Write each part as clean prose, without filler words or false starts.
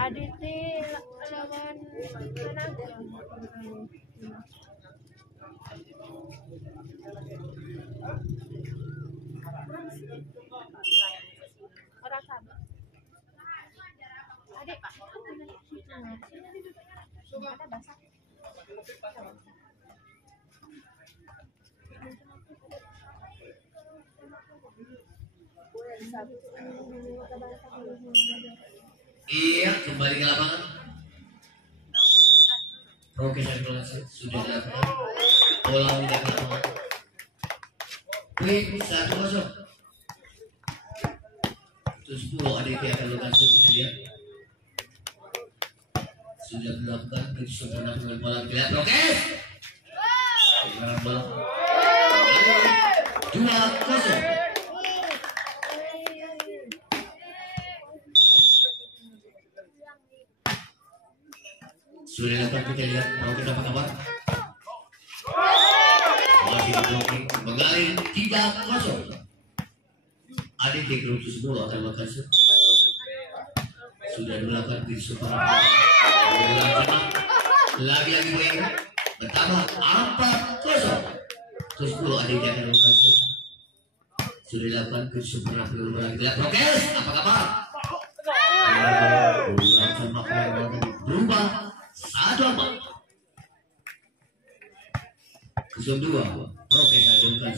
Aditi lawan Tenaga. Orang sama. Adik Pak. Ada basah. Iya, kembali ke lapangan. Oke, saya sudah dilakukan. Bola tidak ke lapangan. Wih, 1-0. Terus 10 ADT akan lokasi dia. Sudah dilakukan kesempatan dengan bola tidak prokes. Bola. 2-0. Sudah dapat kita lihat, mau kita apa kabar? Masih blocking, mengalir 3-0. Adik di grup 10 akan lokasi. Sudah dilakukan di super. Lagi-lagi poin bertambah 4-0. Terus 10 adik akan lokasi. Sudah dilakukan di super. Lihat prokes, apa kabar? Berubah 1-4. Kesum 2 prokes adungkan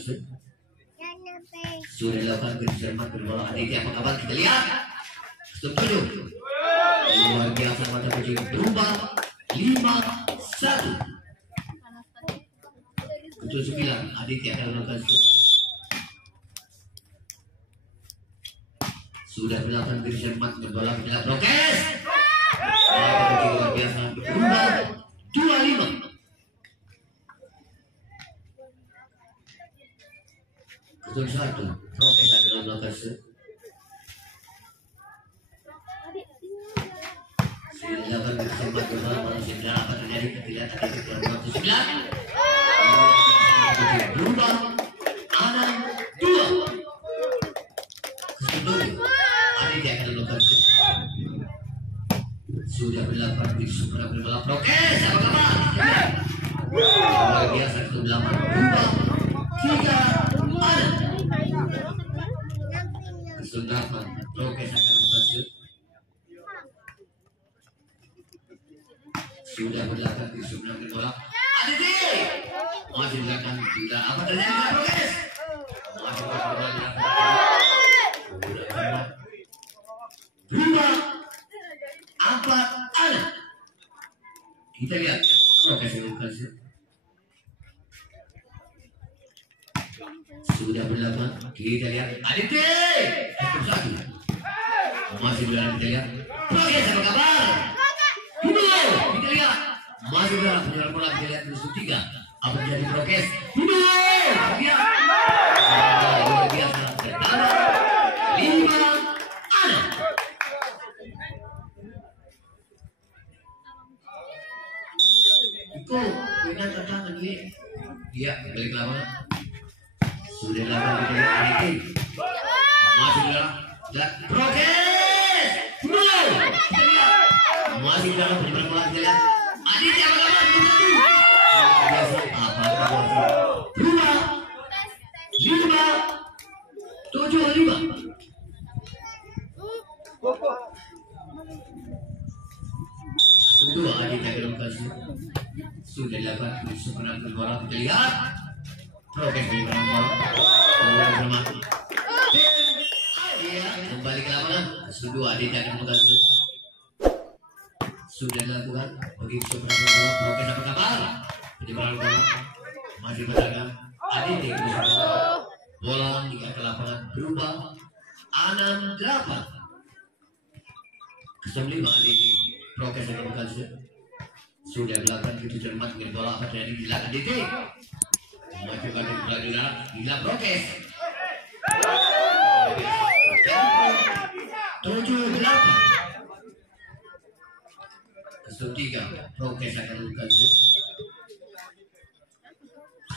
sudah dilakukan cermat berbola adik apa kabar kita lihat. Kesum 7 luar biasa mata kucing berubah 5-1. Kesum 9 adik akan melakukan sudah dilakukan cermat berbola kita lihat prokes mata kucing luar biasa berubah 25. Kesum 1 prokes adalah lokasi. Silakan bersama dengan manusia apa terjadi ketika tadi itu 9 berubah 6-2. Kesum 7 ada di akan lokasi. Sudah berlakukan di super berbola prokes apa kabar? Luar biasa kesum 8 berubah 3-6. Kesum 8 prokes akan lokasi. Sudah berlakukan di sebelah bola. Ada di masih dilakukan tidak apa terjadi prokes. Masih berbola. Berubah 4-6. Kita lihat prokes lokasi. Sudah berlakukan kita lihat ada di 1-1. Masih berlakukan kita lihat prokes apa kabar? Kita lihat masih dalam penyerang bola kita lihat musuh 3 apa jadi prokes luar biasa bertambah 5-6. Itu dengan tantangan dia. Iya balik ke lapangan. Sudah lakukan kita lihat ADT masih dalam dan prokes luar. Kita lihat masih dalam penyebaran bola kita lihat Adit yang berlawan biasa apa berubah 5-7-5. Kedua Adit yang berlokasi sudah dilakukan sebenarnya bola kita lihat prokes penyebaran bola dia kembali ke lapangan. Kedua Adit yang berlokasi sudah dilakukan begitu sebenarnya bola prokes apa kabar? Penyebaran bola masih berdagang Adit bola hingga ke lapangan berubah 6-8. Kesum 5 Adit prokes yang berhasil sudah dilakukan begitu cermat dengan bola apa terjadi di belakang Adit memajukan di dalam prokes 7-8. Kesum 3 prokes akan berhasil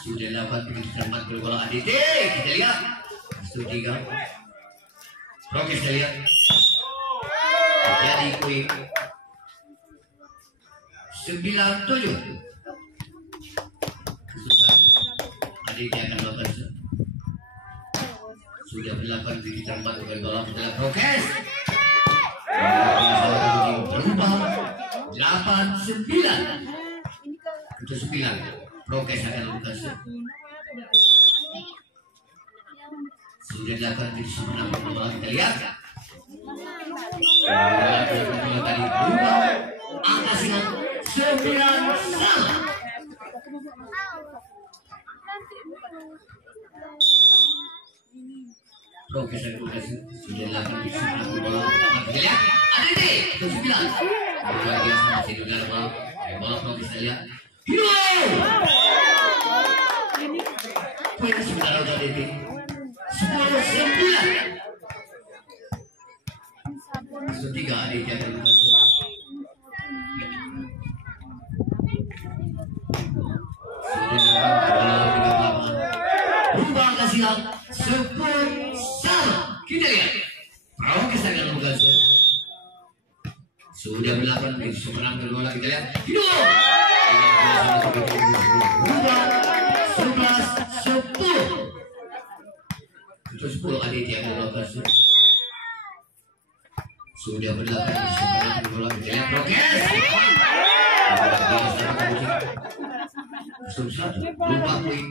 sudah dilakukan begitu cermat berbola ADT kita lihat kesum 3 prokes kita lihat jadi kui 9-7. Kesusahan Aditya akan melakukan sudah berlakukan di tempat dengan bola adalah progres. Berubah 8-9. Itu 9. Progres akan melakukan sudah dilakukan di sebelah bola kita lihat. Tadi berubah angka silang 9-9. Progres sudah dilakukan di sebelah bola kita lihat. Ada ini itu 9. Luar biasa masih dengar bola progres kita lihat. Poin sebentar tadi ini 10-9. Ketiga Aditya akan berubah angka silang 10-sama. Kita lihat progres akan melakukan sudah berlakukan di seberang kedua kita lihat berubah 11-10. Itu 10 Aditya akan melakukan sudah berlakukan di seberang kedua kita lihat progres berubah poin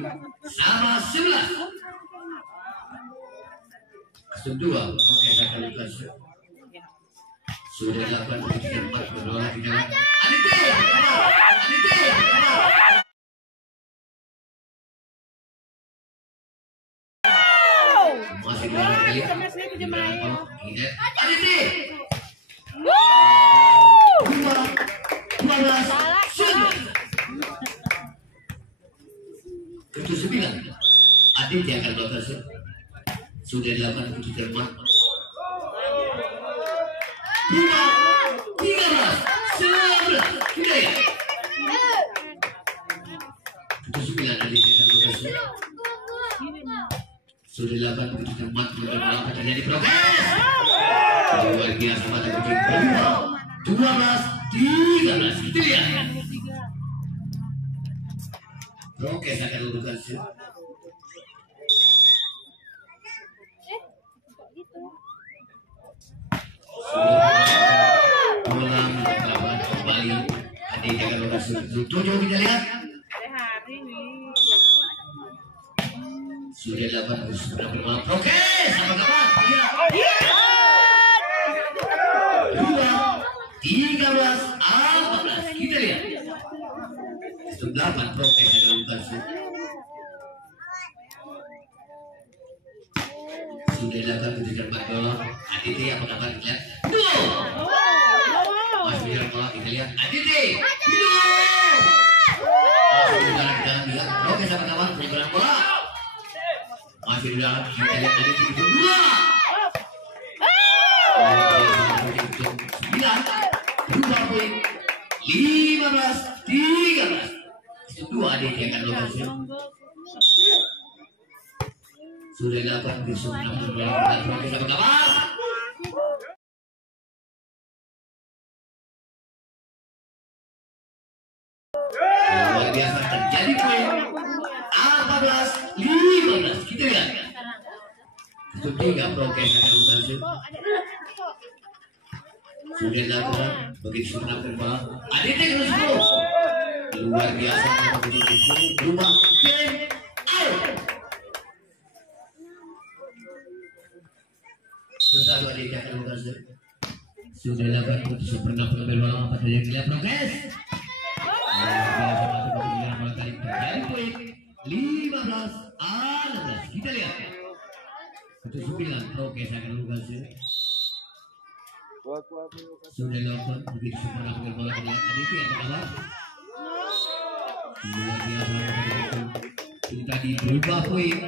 sama 11. Kedua, oke saya akan lukas. Sudah dilakukan di tempat berdoa di dalam. Aditya, masih di dalam kali. Aditya. 12-9. Aditya akan lukas. Sudah dilakukan uji cermat 13-11. Sudah ya itu 9 Aditya akan berhasil. Sudah dilakukan uji cermat bagaimana terjadi progres luar biasa pada uji kedua 12-13. Itu ya progres akan berhasil. Kembali Aditya akan berhasil. 7 kita lihat sudah dapat sudah bermain progres sama kawan. 2-13-14 kita lihat itu 8 progres akan berhasil. Sudah dilakukan ketika 4 bola Aditya apa kabar kita lihat masih di bola kita lihat Aditya masih di dalam dia oke sama kawan penyeberangan bola masih di dalam kita lihat Aditya itu 2 berubah poin 15-13 itu 2 Aditya akan lokasi. Sudah dilakukan di sebelah bola dan progres apa kabar? Luar biasa terjadi poin 14-15 kita lihat. Itu 3 progres akan berhasil. Sudah dilakukan begitu sebelah bola. Aditya ke 10. Luar biasa begitu berubah tim out. Sudah Aditya akan berhasil. Sudah dilakukan keputusan pernah pengambil bola apa saja kita progres. Terjadi poin 15-16 kita lihat. Itu 9 progres akan berhasil. Sudah dilakukan begitu pernah pengambil bola Aditya apa kabar? Luar biasa itu tadi berubah poin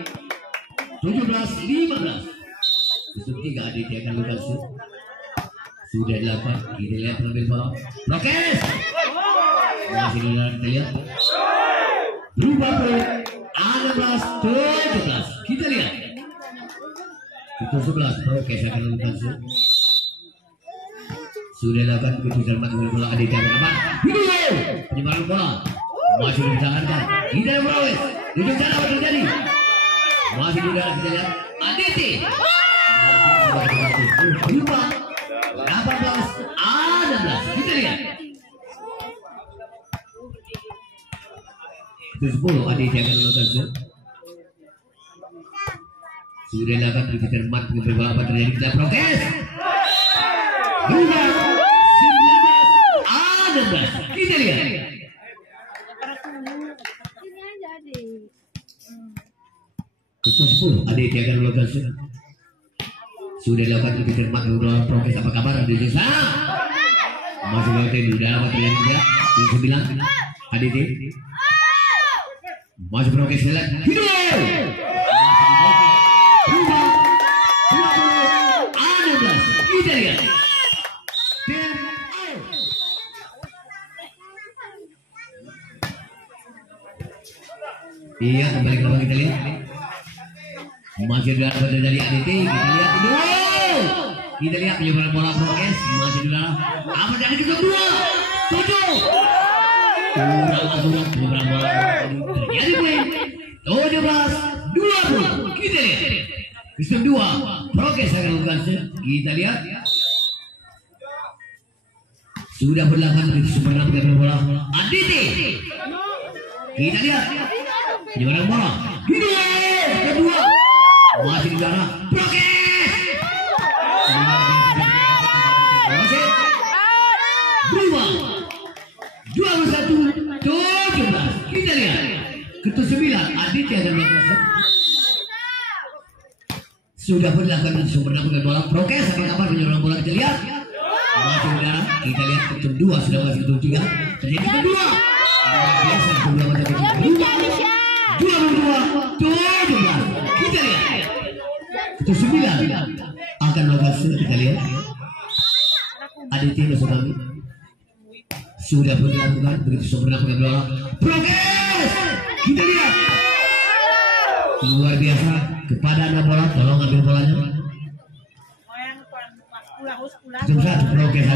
17-15. Itu 3 Aditya akan berhasil. Sudah dilakukan kita lihat pengambil bola progres masih di dalam kita lihat berubah poin 16-17 kita lihat itu 11 progres akan berhasil. Sudah dilakukan keputusan pengambil bola Aditya apa kabar? penyebaran bola masih dipertahankan. Tidak Flores. Ujung sana apa terjadi? Masih di dalam kita lihat Aditi. Berubah 18-16. Kita lihat. Itu 10 Aditi akan melakukan set. Sudah dapat bercermat beberapa apa terjadi kita prokes. Berubah 19-16. Kita lihat. Ketua 10 Aditi akan melakukan set. Sudah dapat bercermat beberapa prokes. Apa kabar Aditi sana? Masih berarti sudah dapat terjadi dia. Yang 9 Aditi. Masih prokes selek. Hidup. Kita lihat. Iya, kembali ke kita lihat. Masih dapat dari Aditi. Kita lihat itu. Kita lihat penyebaran bola prokes masih di dalam. Apa dari kedua? 7. Kurang aturan penyebaran bola terjadi poin. 17-20. Kita lihat. Sistem 2 prokes akan melakukan set. Kita lihat. Sudah berlakukan begitu sempurna penyebaran bola Aditi. Kita lihat penyebaran bola. Kedua masih di dalam prokes. Berubah 21-17. Kita lihat ketua 9 Aditi akan melakukan. Sudah berlakukan sempurna penyebaran bola prokes. Apa kabar penyebaran bola kita lihat. Masih di dalam. Kita lihat ketum 2 sudah masih ketum 3. Terjadi kedua. Biasa kedua masih ketum 22-17. Kita lihat. Ketum 9 akan melakukan set. Kita lihat. Aditi musuh kami. Sudah berlakukan begitu sempurna penyebaran bola prokes. Kita lihat. Luar biasa kepada anak bola. Tolong ambil bolanya. Jam 1 prokes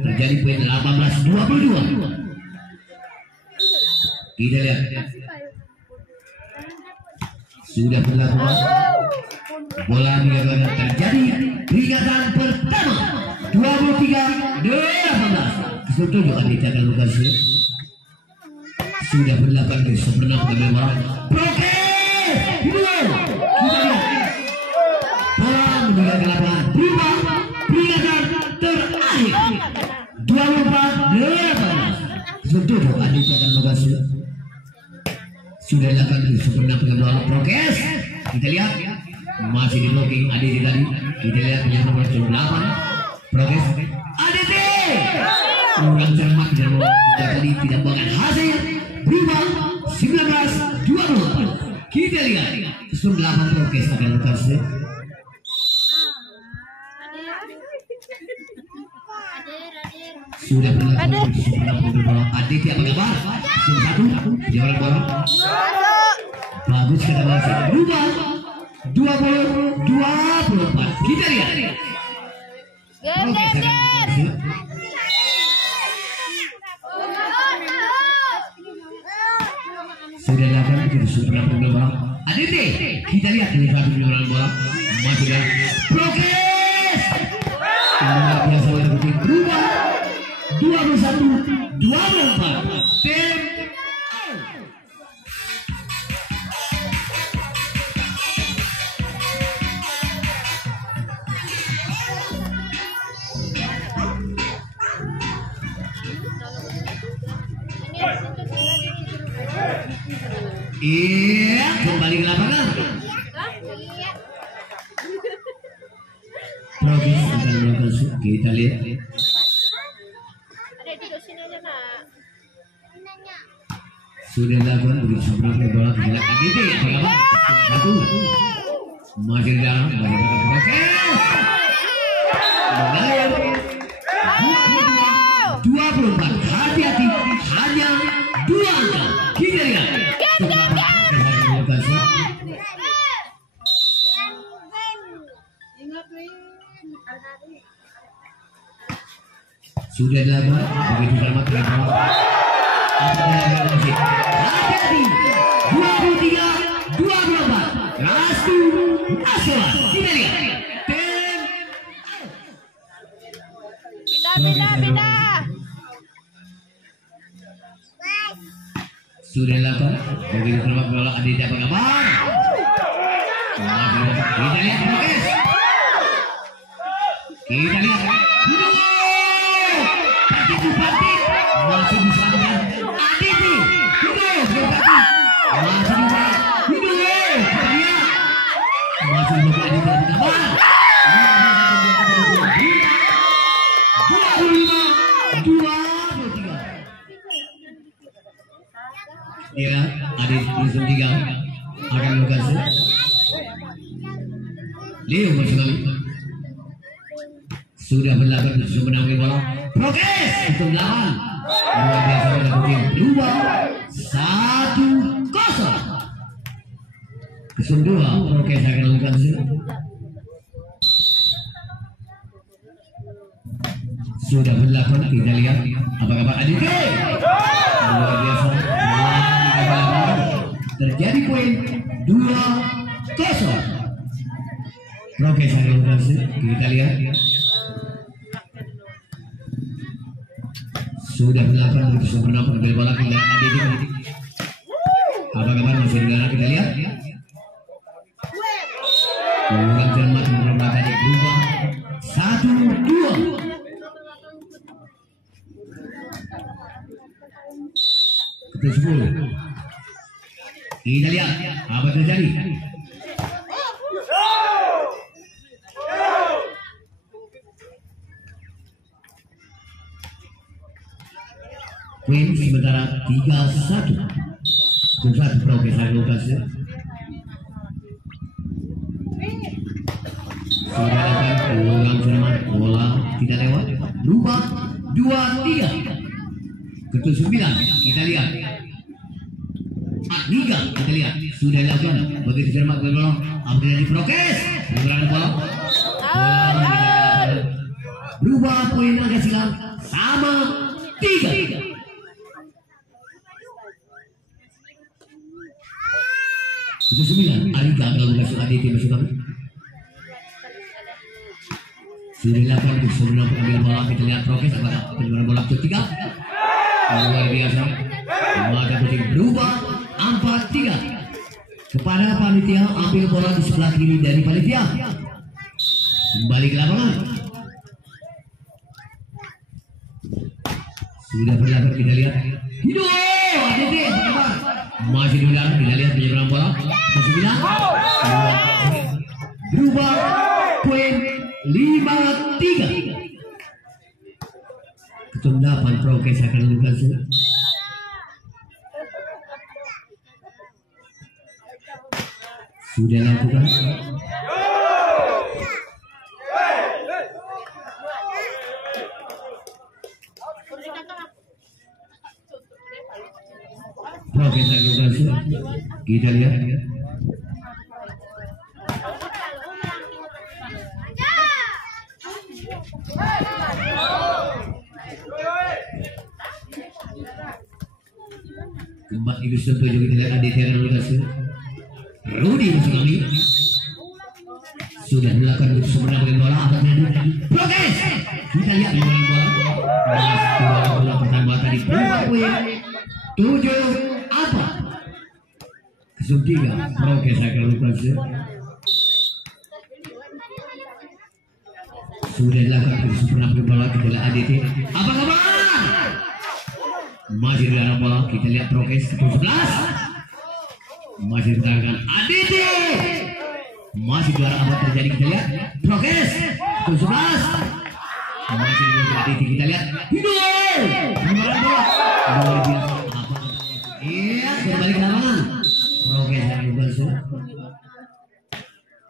terjadi poin 18-22. Kita lihat. Sudah berlaku bola terjadi peringatan pertama 23-18. Kesetuju Aditi akan melakukan set. Sudah berlakukan di sempurna pengambil bola prokes. Kita lihat bola meninggal ke lapangan. Berubah peringatan terakhir 24-18. Kesetuju Aditi akan melakukan set. Sudah dilakukan di sempurna pengambil bola prokes. Kita lihat masih di blocking Aditi tadi. Kita lihat penyerang nomor 8 prokes Aditi. Kurang cermat dan tadi tidak buahkan hasil. Berubah 19-24. Kita lihat keseluruhan 8 prokes akan melakukan set. Sudah berlaku di sempurna Aditi apa kabar? Keseluruhan 1 jawaban bola. Bagus kata bahasa. Berubah 20-24. Kita lihat. Sudah dilakukan di sempurna bola Aditi. Kita lihat ini satu penyebaran bola masih ada prokes. Luar biasa berarti berubah 21-24. Tim iya, kembali ke lapangan. Prokes akan melakukan set. Kita lihat. Sudah dilakukan begitu sempurna bola terjadi Aditi. Apa kabar? 1 masih di dalam. Masih dalam prokes. Mengalir 22-24. Hati-hati, hanya 2 angka. Kita lihat. Sudah dilakukan begitu selamat dengan hati-hati 23 24 Rastu Aswa kita lihat Pindah. sudah dilakukan begitu selamat bola Aditya apa kabar kita lihat progres kita lihat Partit masih diselamatkan Aditi masih ya Adit musuh 3 akan lokasi Leo masuk sudah berlaku menang bola progres untuk lawan luar biasa berlaku berubah 1-0 kesemua progres akan lakukan sudah berlaku kita lihat apa kabar Adit luar biasa terjadi poin 2-0 progres akan lakukan kita lihat sudah melakukan begitu sempurna pengambil bola kita Aditi apa kabar masih di dalam kita lihat kurang cermat beberapa kali berubah 1-2 ke-10 kita lihat apa terjadi poin sementara 3-1 1 progres lokasi sudah akan ulang cermat bola tidak lewat berubah 2-3 ke-9 kita lihat Adhiga kita lihat sudah dilakukan begitu cermat bola update di progres bola berubah poin agak silang sama 3 9 Adhiga kalau masuk Aditi masuk kami sudah dilakukan untuk sebelum pengambil bola kita lihat progres apakah penjualan bola ketiga luar biasa maka kucing berubah 4-3 kepada panitia ambil bola di sebelah kiri dari panitia kembali ke lapangan sudah berlaku kita lihat hidup Aditi masih di udara kita lihat penjualan bola ke-9 berubah poin 5-3 ketundapan progres akan lakukan sudah lakukan progres akan lakukan kita lihat Mbak Ibu setuju kita lihat Aditya dan Lukasi Rudi Musulami sudah melakukan sempurna dengan bola apa terjadi progres kita lihat dengan bola bola pertama tadi berubah poin 7 apa ke-3 progres akan Lukasi sudah dilakukan sempurna dengan bola kita lihat Aditya apa kabar masih di dalam bola kita lihat progres ke-11 masih ditangkan Aditi masih di dalam apa terjadi kita lihat progres ke-11 masih di dalam Aditi kita lihat hidup luar biasa iya kembali ke lapangan progres yang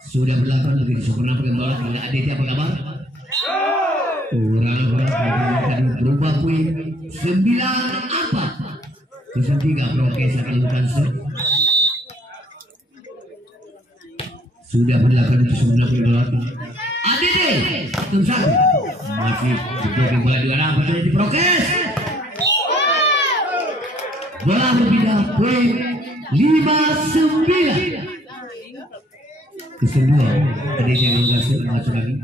sudah berlakukan lebih sempurna dengan bola kita lihat Aditi apa kabar kurang berubah poin 9 apa ke-3 progres akan lakukan sudah berlakukan itu sebenarnya bola Aditi Masih diberi bola di arah terjadi prokes. Bola berpindah poin 5-9. Kesemua tadi yang menghasil masuk lagi.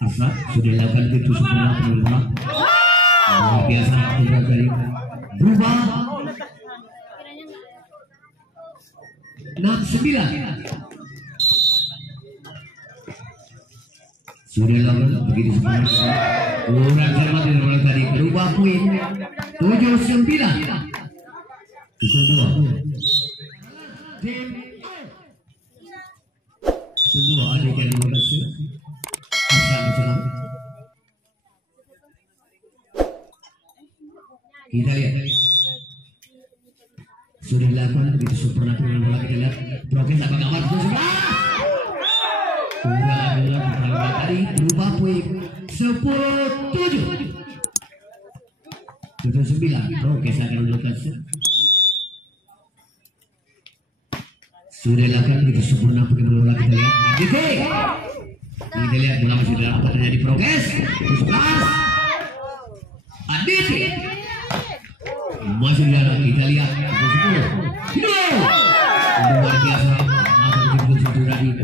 Asap sudah dilakukan itu sempurna bola. Luar biasa tidak dari berubah 6-9. Sudah dilakukan begitu sempurna. Kurang cermat dari bola tadi berubah poin 7-9. Kesemua tim semua adik yang berhasil. Kita lihat sudah dilakukan begitu sempurna dengan bola. Kita lihat prokes apa kabar itu sebelah kurang adalah pertandingan tadi berubah poin 10-7. 7-9 prokes akan melakukan sudah dilakukan begitu sempurna pakai bola. Kita lihat kita lihat bola masih dalam apa terjadi prokes 11 Aditi masih di dalam. Kita lihat 10 luar biasa apa begitu tadi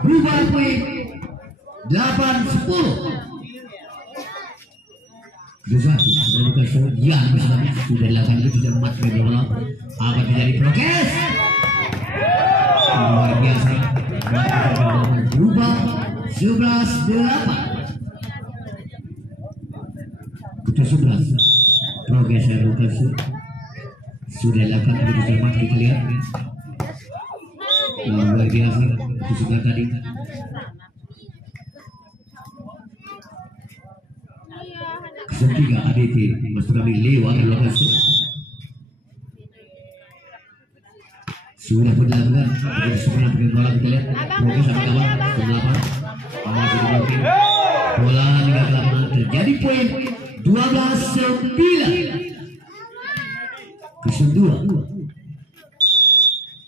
berubah poin 8-10. Sudah dilakukan itu tidak mati bola apa terjadi prokes luar biasa berubah 11-8. Kita 11 progres Lukas sudah dilakukan begitu cermat. Kita lihat luar biasa itu sudah tadi ketiga ADT Mas kami lewat Lukas sudah pun dilakukan begitu sempurna pakai bola. Kita lihat progres sama kawan 8 masih diblokir bola 38 terjadi poin 12-9. Kesemua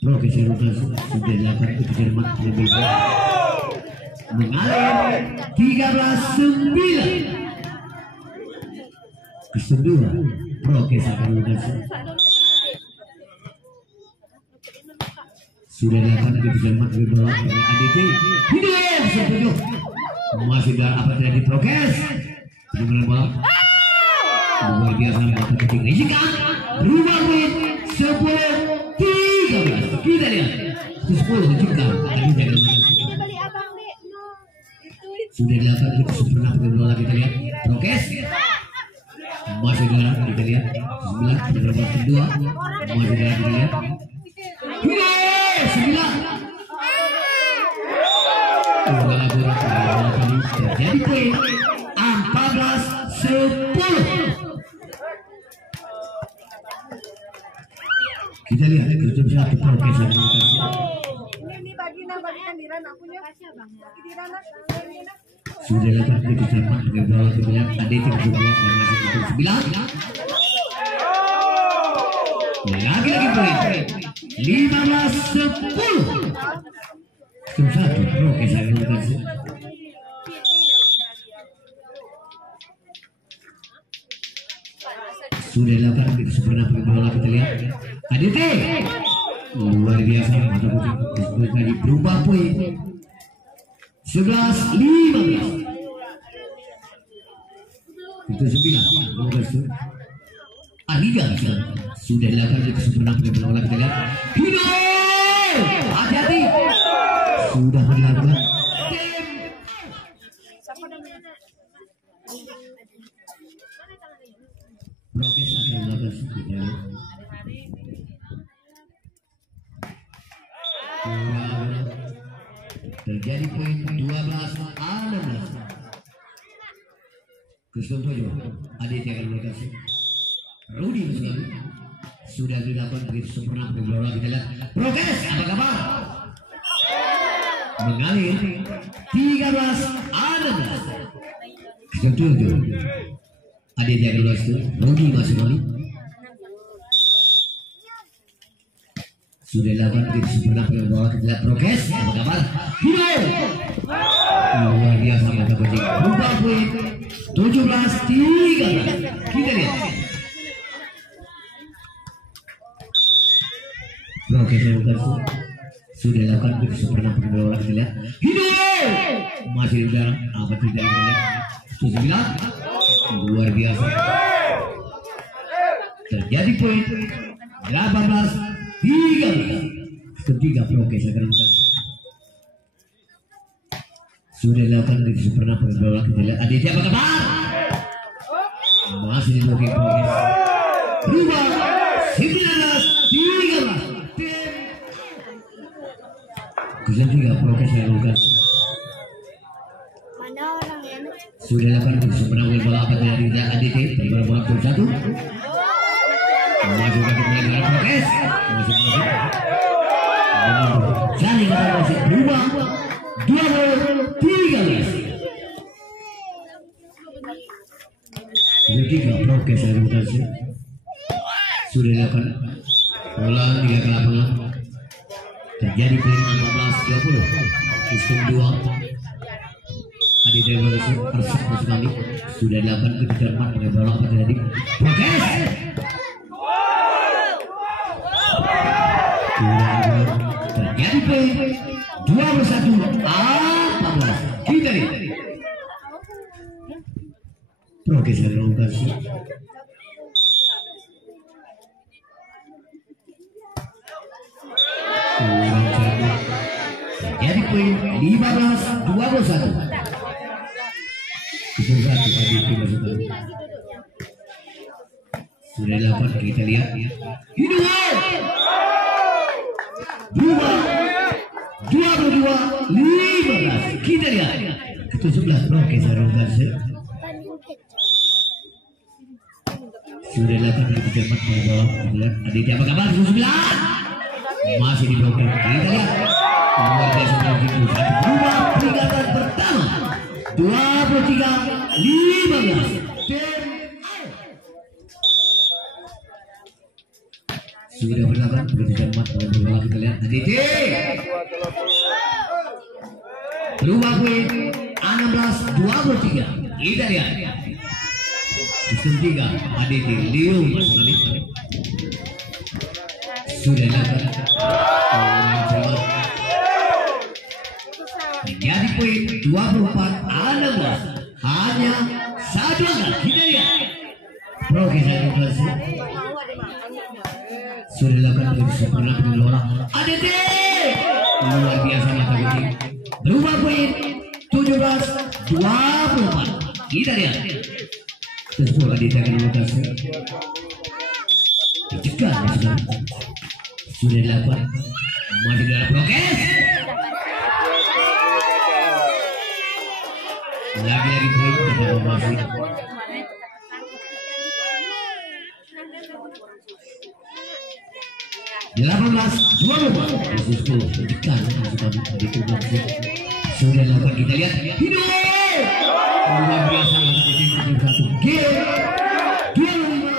progres Lukas sudah dilakukan itu cermat lebih mengalir 13-9. Kesemua progres Lukas sudah dilakukan itu cermat lebih bawah oleh ADT. Hidup 10 masih dalam apa terjadi prokes dengan bola luar biasa dapat ketinggian berubah poin 10-13. Kita lihat 10 diciptakan sudah dilakukan itu sempurna pakai bola. Kita lihat prokes masih dalam. Kita lihat 9 beberapa kedua masih dalam. Kita lihat 9 terjadi poin 14-10. Kita lihat kejutan satu progres yang sudah dapat kejutan dengan bola. Kita lihat tadi 17 dan masih 9 lagi poin 15-10. Satu progres yang berhasil. Sudah dilakukan begitu sempurna pakai bola. Kita lihat ADT luar biasa mata putih tadi berubah poin 11-15. Itu 9 progres Arida sudah dilakukan begitu sempurna pakai bola. Kita lihat hati-hati sudah dilakukan progres akan dilakukan. Terjadi poin 12-16. Kesemua ADT akan melakukan Rudy sudah dilakukan begitu sempurna pakai bola. Kita lihat progres apa kabar mengalir 13-16. Ketujuh ADT akan melakukan Rudy masih kali sudah dilakukan begitu sempurna pakai bola. Kita lihat progres apa kabar luar biasa mata kucing. Berubah poin 17-13. Kita lihat. Oke, saya sudah lakukan begitu pernah bola kita lihat. Hidup masih di dalam apa tidak kita lihat. 9 luar biasa. Terjadi poin 18-13. Ketiga Oke, saya katakan sudah lakukan begitu pernah bola kita lihat. Aditya apa kabar? Masih di blocking progres. Berubah 19-13. Kesan juga progres saya lakukan. Mana orang yang Sudah lakukan sebenarnya bola apa dari Aditya di bola 21. Masuk lagi dengan progres. Masuk lagi. Jadi kita masih berubah 20-13. Ketiga progres saya lakukan. Sudah lakukan bola 3 ke lapangan. Terjadi poin 14-20. Sistem 2. Aditya Persib kembali sudah dilakukan ketika pakai bola apa terjadi? Progres. Terjadi poin 21-14. Kita lihat. Progres dari lokasi. Jadi poin 15-21. Sudah dapat kita lihat. Hidup. 22-15. Kita lihat. Itu sebelah Oke, saya sudah dapat kita cepat bola. Aditya apa kabar? 9 masih di blokir. Kita lihat. Luar biasa begitu. Berubah peringatan pertama 23-15. Sudah berlakukan begitu cepat bola kita lihat. Aditya berubah poin 16-23. Kita lihat. Sistem 3 Aditya Leo sudah lakukan. Jadi poin 24-16. Hanya satu angka. Kita lihat. Progres dari kelas sudah lakukan begitu pernah pengelola. Aditya luar biasa mata kucing. Berubah poin 17-24. Kita lihat. Terus Aditya akan lokasi. Dicegah sudah dilakukan. Masih dalam progres. Lagi-lagi poin kita masih. Delapan 18-24. Dicegah sudah dilakukan. Kita lihat. Hidup. Luar biasa satu game 25.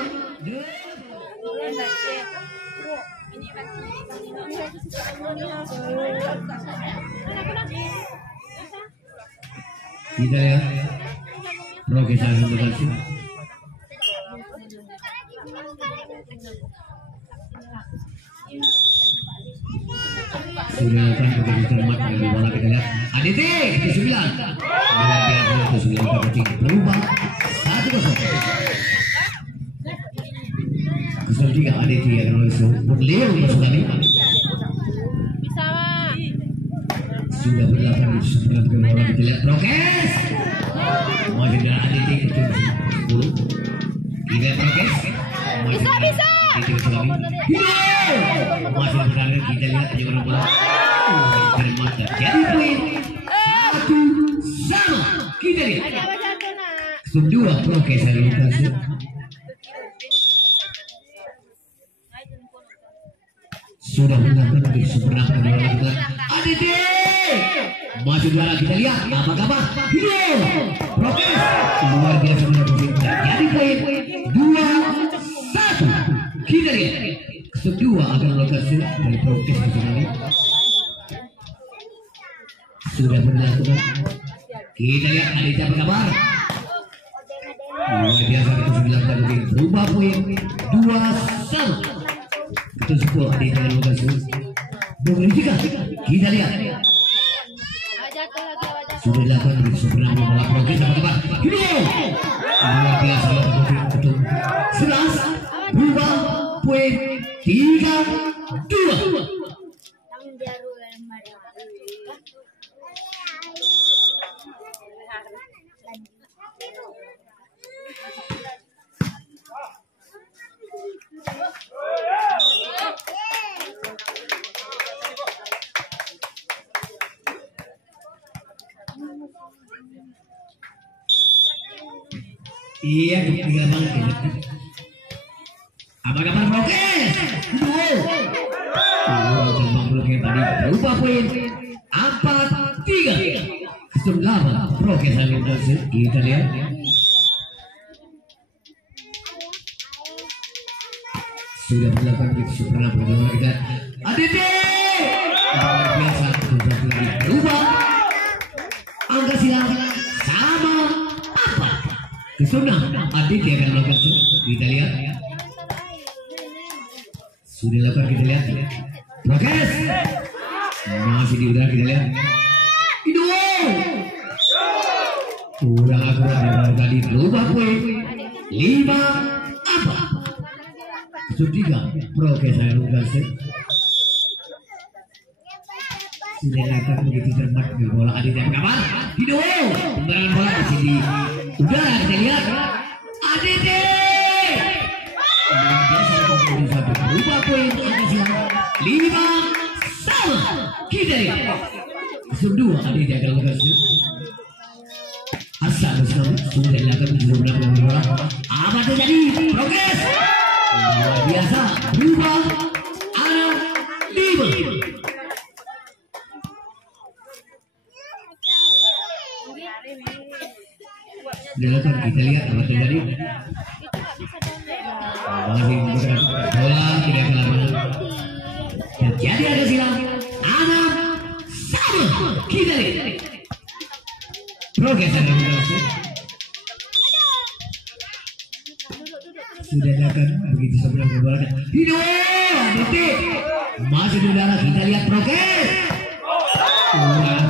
Kita lihat progres yang berhasil. Sudah akan begitu cermat dari bola kita lihat. Aditya itu 9. Luar biasa itu 9 kucing. Berubah 1-0. Kesan 3 Aditya yang langsung Leo masuk kali. Sudah berlapan di sebelah bola kita lihat. Progres. Masih dari Aditya kucing 10. Kita progres. Bisa. Masih berada kita lihat aja orang bola. Bermata. Jadi poin 1-1. Kita lihat. Kedua progres dari lokasi. Sudah melakukan di seberang bola kita. Aditya masih juara kita lihat. Apa kabar? Hidup. Progres luar biasa melakukan. Jadi poin 2-1. Kita lihat. Kedua akan lokasi dari progres nasional. Sudah melakukan Kita lihat Aditya apa kabar? Luar biasa itu 9 kali berubah poin 2-1. Itu sebuah Aditya yang lokasi. Boleh juga kita lihat. Sudah dilakukan begitu sempurna bola progres apa kabar? Ini luar biasa betul. 11 berubah poin 3-2. Iya, ketinggalan banget. Apa kabar progres? Tembak bloknya tadi berubah poin 4-3. Sudah progres lagi berhasil. Kita lihat. Sudah melakukan sempurna bola kita. Aditya luar biasa lagi berubah. Angka silang sama apa? Kesunah Aditya akan melakukan. Kita lihat. Sudah lakukan kita lihat. Progres. Masih di udara kita lihat. Itu. Kurang akurat tadi berubah poin 5 apa? Sudah progres saya lakukan. Sudah lakukan begitu cermat di bola Aditya apa kabar? Itu. Pemberangan bola masih di udara kita lihat. Aditya. Berubah poin angka silang 5 sama. Kita lihat. Kedua Aditya akan lokasi. Asal sudah dilakukan mencoba bola. Apa terjadi? Progres. Luar biasa. Berubah 5. Dilakukan kita lihat apa terjadi. Masih menggunakan bola tidak kelamaan. Terjadi ada silang 6 sama. Kita lihat. Progres ada berhasil. Sudah dilakukan begitu sebelum bola. Hidup. Aditya masih di udara. Kita lihat progres. Bola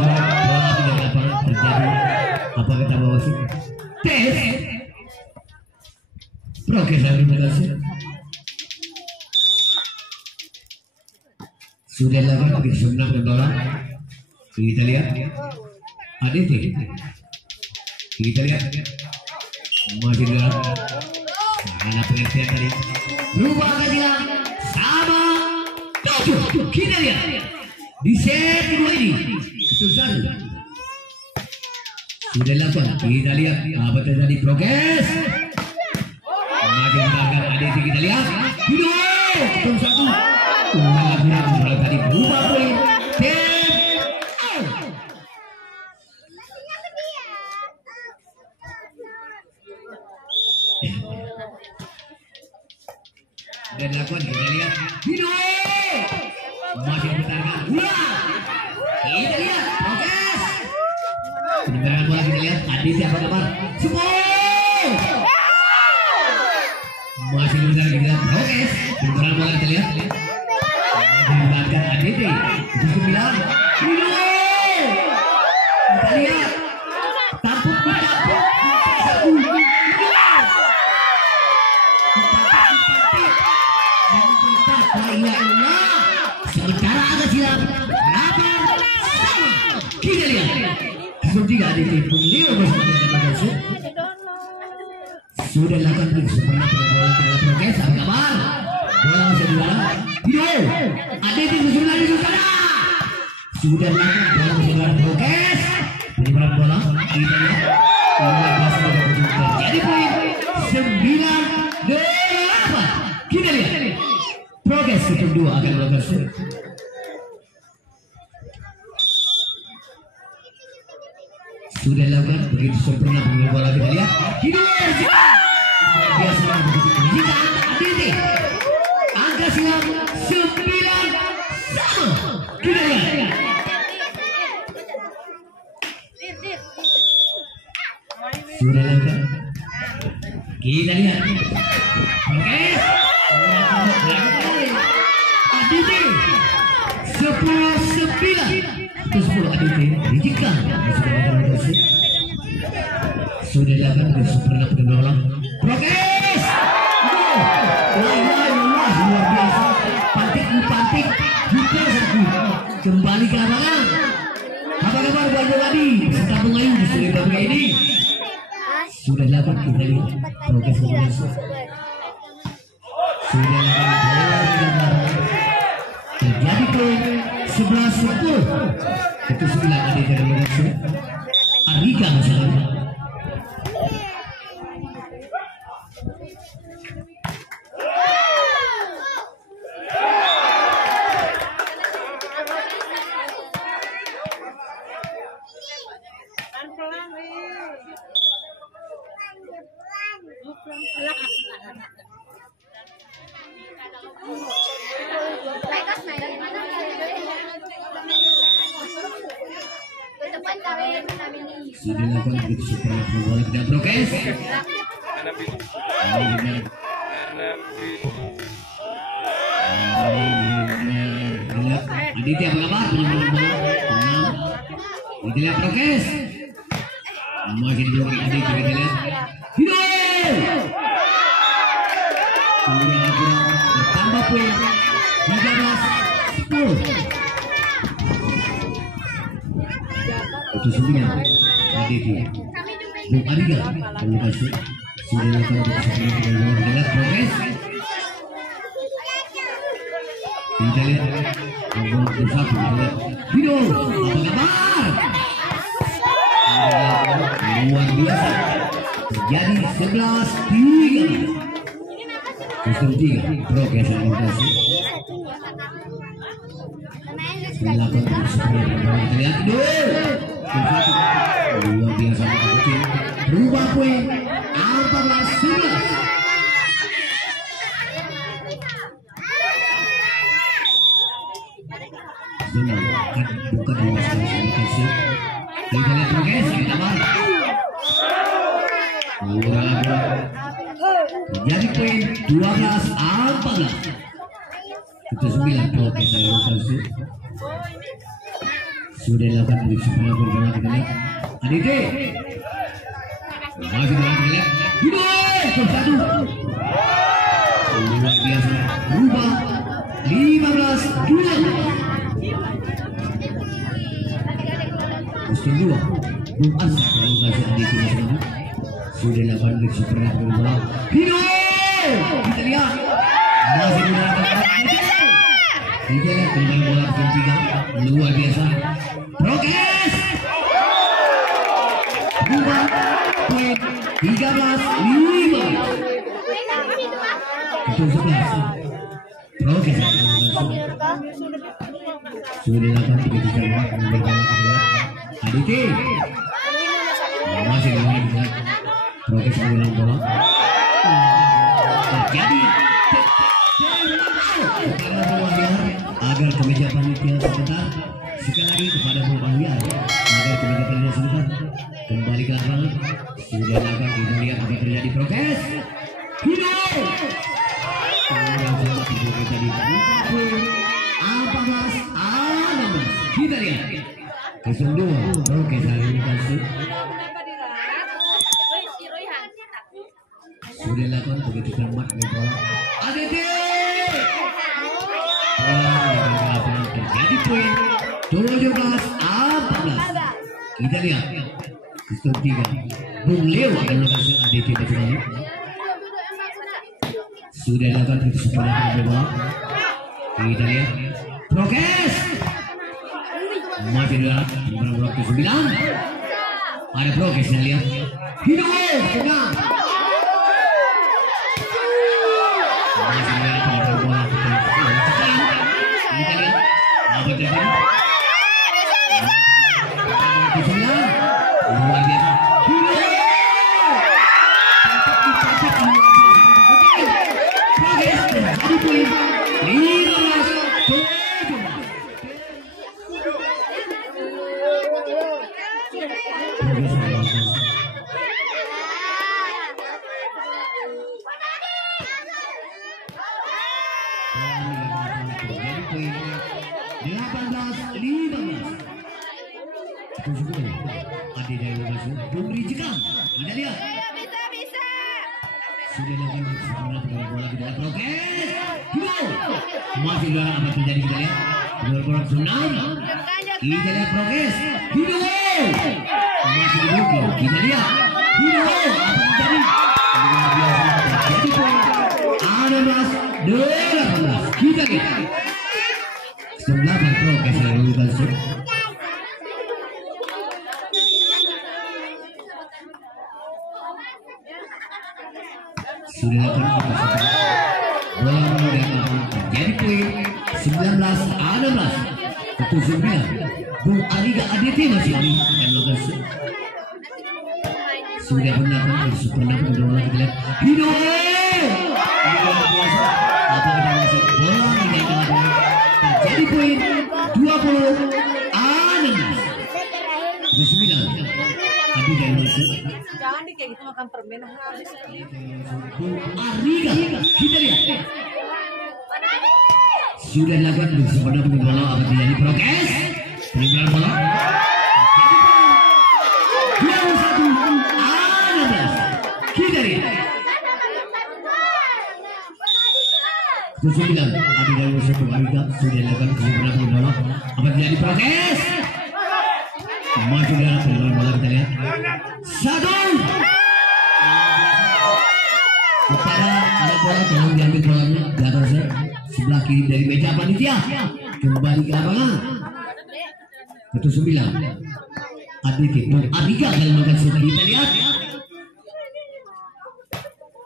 tidak dapat terjadi. Apa kita bawa sih? Tes. Progres ada berhasil. Sudah dilakukan begitu sebelum bola. Kita lihat. Aditya. Kita lihat. Masih di dalam. Ada pengertian tadi. Berubah kasihan. Sama. 7. Kita lihat. Di set kedua ini. Kesusahan. Sudah dilakukan. Kita lihat. Apa terjadi progres. Makin menangkan Aditya kita lihat. Hidup. Ketum 1. Lakukan tadi berubah poin. Dan lakukan kita lihat. Hidup. Masih bertahan. Ulang. Kita lihat. Progres. Penyeberangan bola kita lihat. Aditya apa kabar? Semua. Masih bertahan kita lihat. Progres. Penyeberangan bola kita lihat. Melibatkan Aditya. 9. Hidup. Kita lihat. Tampuk mendampuk. Sementara agak silam 8 sama. Kita lihat. Sepertiga Aditya beliau bersama. Sudah dilakukan sempurna bola progres. Apa kabar? Bola masih di dalam. Hidup. Aditya sudah di sana. Sudah dilakukan bola masih di dalam progres. Penyeberangan bola. Kita lihat. Jadi poin 9-8. Kita lihat. Progres kedua akan berhasil. Sudah dilakukan begitu sempurna penyeberangan bola kita lihat. Hidup. Biasa begitu kita Aditya. Angka silang 9 sama. Kita lihat. Sudah lakukan. Kita lihat. Oke. Aditi 10-9. Itu 10 Aditi. Jika sudah lakukan bersempurna penolong. Progres. Luar biasa. Pantik. Kembali ke lapangan. Apa kabar buat tadi? Serta pengayu di sore pagi ini. Sudah dapat kita lihat progres Indonesia. Sudah terjadi poin 11-10. Itu 9 adik dari Indonesia. Arika masalahnya. Sudah lakukan begitu supaya bola tidak progres. Aditya apa kabar? Kita lihat progres. Makin dulu Aditya kita lihat. Hidup. Bertambah poin 13-10. Itu 9 Aditya. Bung Ariga terima kasih sudah lakukan lihat progres. Kita lihat nomor 1 hidup apa kabar? Luar biasa terjadi 11-3. Sistem 3 progres animasi. Silakan kita lihat dulu. Luar biasa kecil. Berubah poin 14-11. Bukan dua sekali kasih. Kita lihat progres kita balik. Jadi poin 12-14. Itu 9 progres dari kasih. Sudah lakukan di sebelah berbeda kita lihat. Aditi. Masih dalam kita lihat. Hidup bersatu. Luar biasa. Berubah 15-2. Meski 2 Bung Asa kalau kasih Aditi bersama. Sudah lakukan di sebelah berbeda. Hidup. Kita lihat. Masih dalam kita lihat pemain bola ketiga luar biasa. Progres. Berubah poin 13-5. Itu 11. Progres. Sudah lakukan 3-3 Aditi. Masih dalam progres mengulang bola. Terjadi agar kemeja panitia sebentar. Sekali lagi kepada Bung Ahyar agar kemeja panitia sebentar kembali ke lapangan. Sudah lakukan kita lihat apa terjadi progres. Hidup. Kita lihat kesundung progres hari ini kasih. Sudah lakukan begitu cermat bola. Aditi. Terjadi poin 17-14. Kita lihat sistem 3 Bung Leo akan lokasi Aditi Bajrani. Sudah lakukan begitu sepanjang bola. Kita lihat progres. Masih dalam nomor waktu 9. Ada progres yang lihat. Hidup tenang. Masih dalam nomor bola. Kita lihat apa terjadi. Luar biasa. memberi jekam. Kita lihat. Bisa. Sudah dilakukan sempurna pengelola bola kita lihat prokes. Gol. Masih bola apa terjadi kita lihat. Bola senang. Kita lihat prokes. Gol. Masih dibukul. Kita lihat. Gol. Apa terjadi? Luar biasa. Jadi poin. 16-18. Kita lihat. Sebelah prokes yang lakukan sudah lakukan bola kemudian jadi poin 19-16. Betul sebenarnya Bung Ariga ADT masih ini dan lakukan sudah melakukan pernah bola kita lihat Hido luar biasa apa kita masuk bola dinaikkan jadi poin 20-16. Tapi dari masuk Jangan di kayak gitu makan permen habis. Ariga kita lihat sudah dilakukan sempurna bola apa terjadi prokes peninggalan bola jadi 21-16. Kita lihat 9 tadi dari masuk Ariga sudah dilakukan sempurna bola apa terjadi prokes maju dalam peninggalan bola kita lihat satu kepada anak bola tolong diambil bolanya di atasnya sebelah kiri dari meja panitia kembali ke lapangan betul 9 adik Ariga kalau makan sudah kita lihat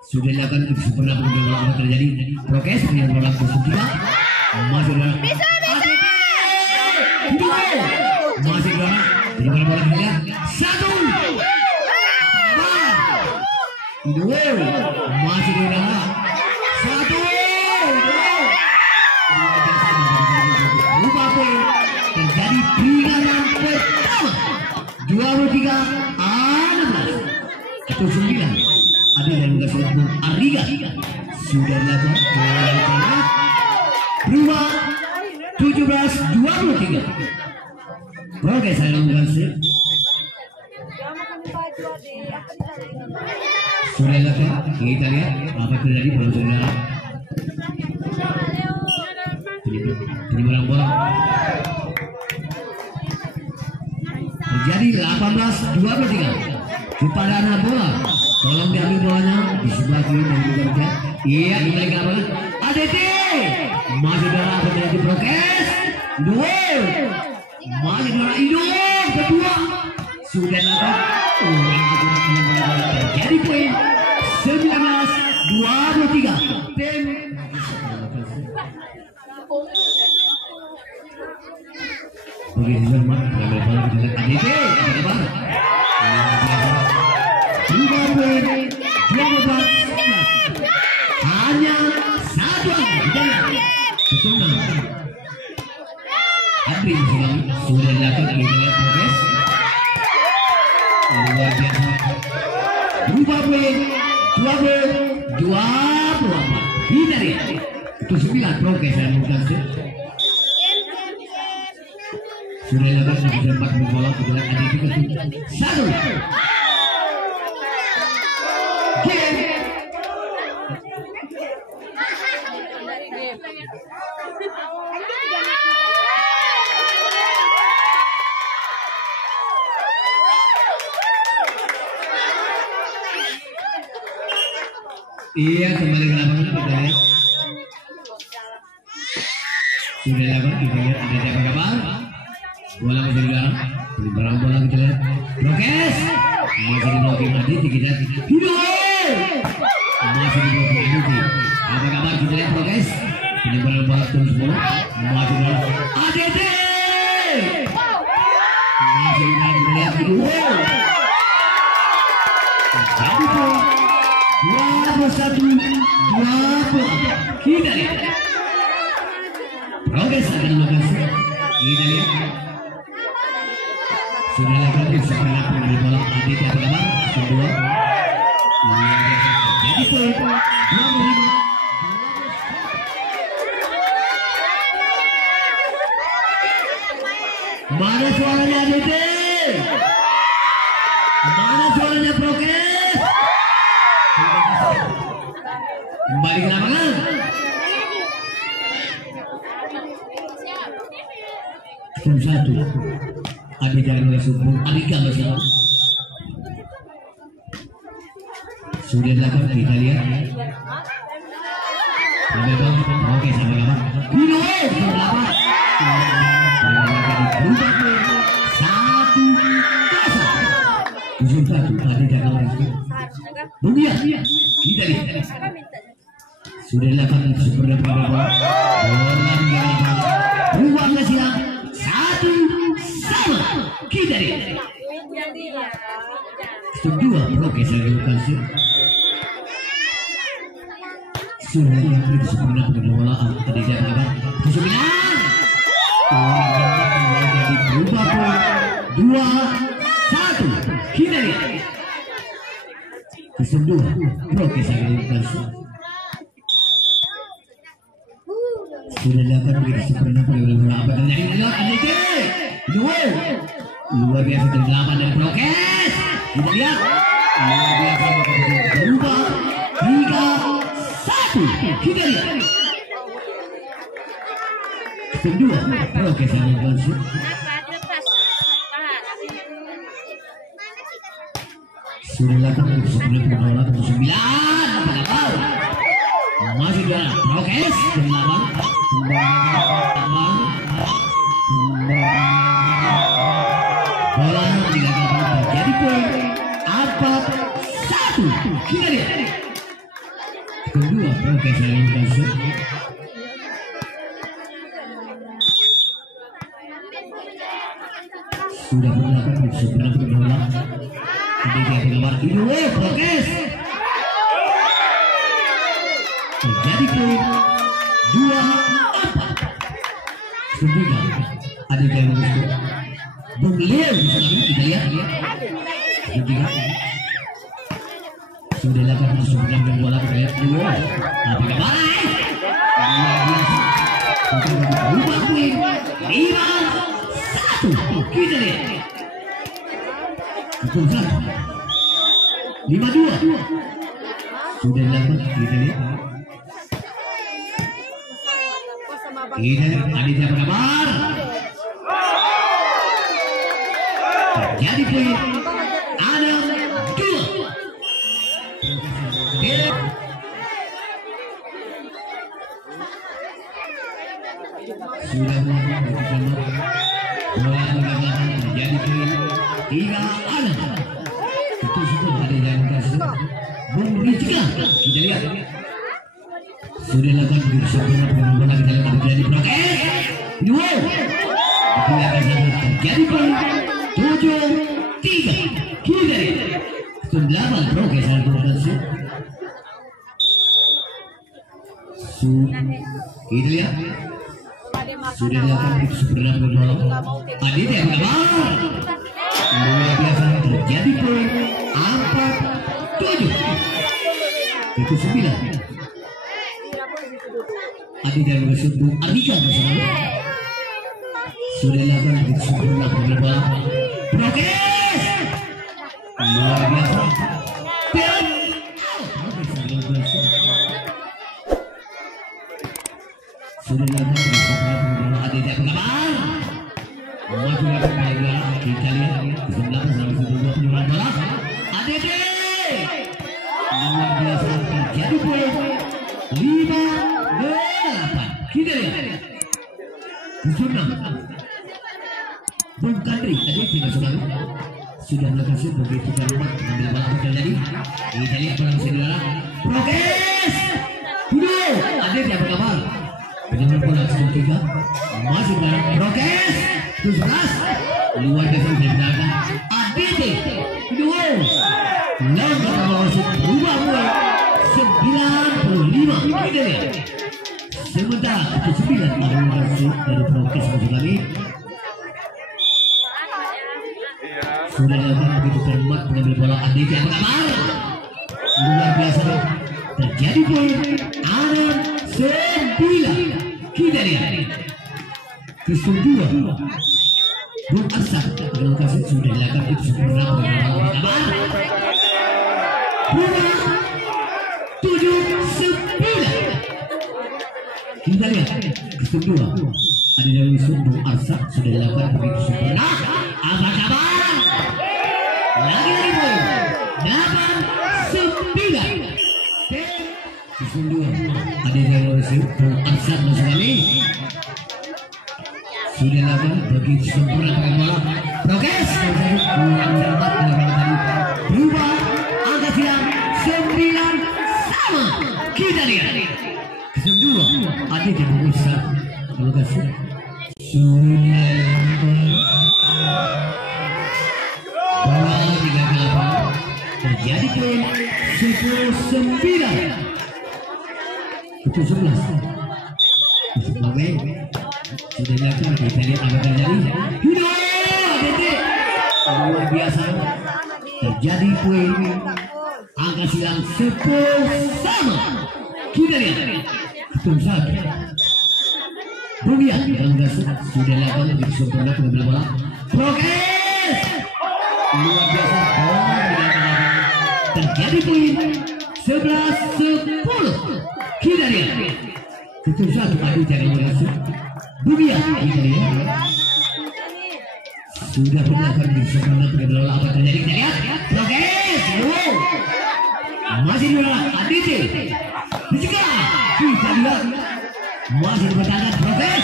sudah dilakukan sempurna bola apa terjadi prokes yang bola ke 3 masuk dalam masih dalam peninggalan bola kita lihat satu dua masih di dalam satu lupa poin terjadi peringatan pertama 23-16 itu 9 ada yang sudah Ariga sudah dilakukan berubah 17-23. Oke saya lakukan sih sudah dilakukan kita lihat apa terjadi bola saudara penyeberang bola terjadi 18-23 kepada anak bola tolong diambil bolanya di sebelah kiri dan juga kerja iya kembali ke lapangan ADT masih dalam apa terjadi prokes dua masih dalam hidup kedua sudah dapat orang kedua terjadi poin 19-23. Tim begitu Jerman berada bola kita lihat ADT apa kabar berubah poin 24-19 hanya satu kita lihat betul Abri sudah dilakukan kita lihat progres luar biasa berubah poin 24 kita lihat itu 9 progres yang bukan sudah dilakukan 4 bola kita lihat ada 1 game iya kembali ke lapangan kita lihat sudah dilakukan kita lihat ada siapa kabar bola masih di dalam penyeberang bola kita lihat prokes masih di blocking tadi kita hidup masih di blocking Aduti apa kabar kita lihat prokes penyeberang bola terus bola masih di dalam ADT masih di dalam kita lihat hidup jadi poin 21-20 kita lihat progres akan lokasi kita lihat sudah lakukan sebenarnya pembeli bola ADT apa kabar kedua jadi poin 25 mana suaranya ADT mana suaranya Prokes. Kembali ke lapangan. Skor 1. Adik dari Subuh, Adika masih sudah dilakukan, kita lihat. Oke, sama-sama. Hero, berapa? 1-0. Adik dari Bugia, kita lihat. Sudah dilakukan seperti bola ruang silang 1-1. Kita lihat. Kedua Prokes yang dilakukan sudah diambil sebenarnya pengelolaan tadi dia berapa? 9. Jadi berubah 2-1. Kita lihat. Kedua Prokes yang dilakukan sudah dilakukan begitu sebenarnya pengelolaan apa dan yang dilakukan luar biasa dari Prokes. Kita lihat luar biasa berubah 3-1. Kita lihat kedua Prokes yang berhasil sudah dilakukan sebelum penolak 9. Masih dia Prokes berlawan bola dilakukan jadi poin 4-1. Kita lihat kedua Prokes yang berhasil sudah melakukan sebenarnya penolak tadi dia keluar kedua Prokes terjadi poin 2-4. Kedua ada yang berhasil Bung Leo kita lihat ketiga sudah dilakukan sebenarnya bola ke dua tapi kembali berubah poin 5-1. Kita lihat 5-2 sudah dilakukan. Kita lihat tadi dia berkabar terjadi poin ada 2. Sudah melakukan bola menggabungkan terjadi poin 3-6. Itu sudah ada yang kasih Bung Rizka. Kita lihat sudah lakukan begitu sebelum bola kita lihat terjadi Prokes 2. Terjadi poin 7-3. Kita lihat 9 Prokes yang berhasil. Kita lihat sudah dilakukan sebenarnya bola Adit yang berkabar luar biasa terjadi poin 4-7. Itu 9 Adit yang berhasil Adika bersama sudah dilakukan sebenarnya bola Prokes luar biasa sudah dilakukan Adit yang berkabar maju lagi bola. Kita lihat di sebelah sama kedua penyerang bola Adit luar biasa terjadi poin 5-8. Kita lihat Kusunam Bung Kadri Adit tidak selalu sudah melakukan begitu keluar mengambil bola terjadi. Kita lihat bola segera Prokes video Adit yang berkabar penyerang bola 3 masih dalam Prokes 17 luar biasa berdagang Adit video langkah masuk berubah mulai 95. Kita lihat sementara itu 9 masuk dari Prokes masuk lagi sudah dilakukan begitu cermat mengambil bola Adit yang berkabar luar biasa terjadi poin 6-9. Kita lihat ke-2 Bung Arsan dengan kasih sudah dilakukan itu sempurna pertama. Berubah 7-9. Kita lihat kedua ada dari Bung Arsan sudah dilakukan begitu sempurna. Apa kabar? Lagi-lagi boy 8-9. Kedua ada dari Bung Arsan masuk kali. Sudah dilakukan begitu sempurna dengan bola. Progres berubah angka silang 9 sama. Kita lihat kedua ada di Bung Arsan lokasi sudah bola 38 terjadi poin 10-9. Itu 11 sudah dilakukan. Kita lihat apa terjadi. Luar biasa terjadi poin angka silang 10 sama. Kita lihat hitung satu Rubiah dalam dasar sudah dilakukan begitu sempurna pengambilan bola. Progres luar biasa bola terjadi poin 11-10. Kita lihat hitung satu adu jangan berhasil. Rubiah kita lihat sudah dilakukan begitu sempurna pengambilan bola. Apa terjadi kita lihat progres masih bola ADC Jika kita lihat masih bertahan progres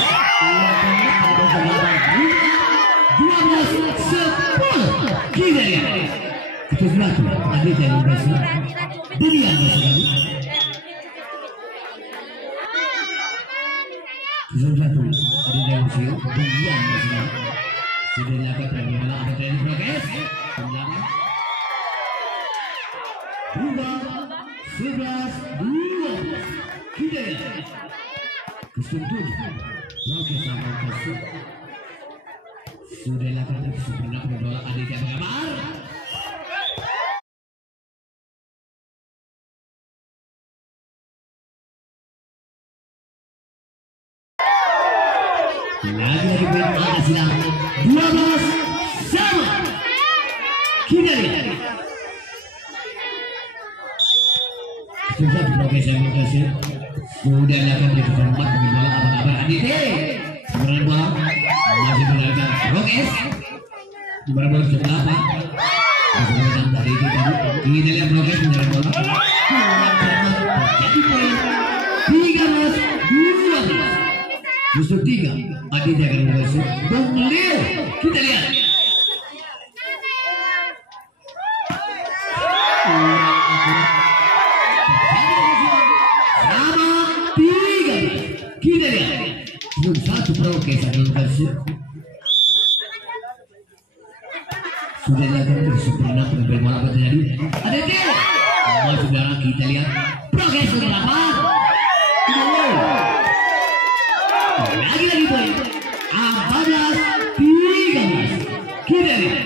12-10. Kita lihat kesebelah ada yang berhasil dunia masih kesebelah ada yang berhasil dunia masih sudah dilakukan bagaimana ada yang progres 11-12. Kita lihat kesentuh progres sama kasih sudah dilakukan sempurna pengelola adik yang berkabar. Lagi-lagi poin angka silang 12 sama. Kita lihat susah progres yang berhasil sudah dilakukan di tempat pengelola apa kabar adik sebenarnya bola masih menggunakan progres berapa sebelah apa kemudian tadi itu tadi kita lihat progres menggunakan bola jadi poin 13-12 justru 3 Aditya akan berhasil Bung Leo. Kita lihat sama 3. Kita lihat satu progres akan berhasil sudah dilakukan sempurna pengambilan bola. Apa terjadi ada dia masuk dalam. Kita lihat progres sudah dapat lagi-lagi poin 14-13. Kita lihat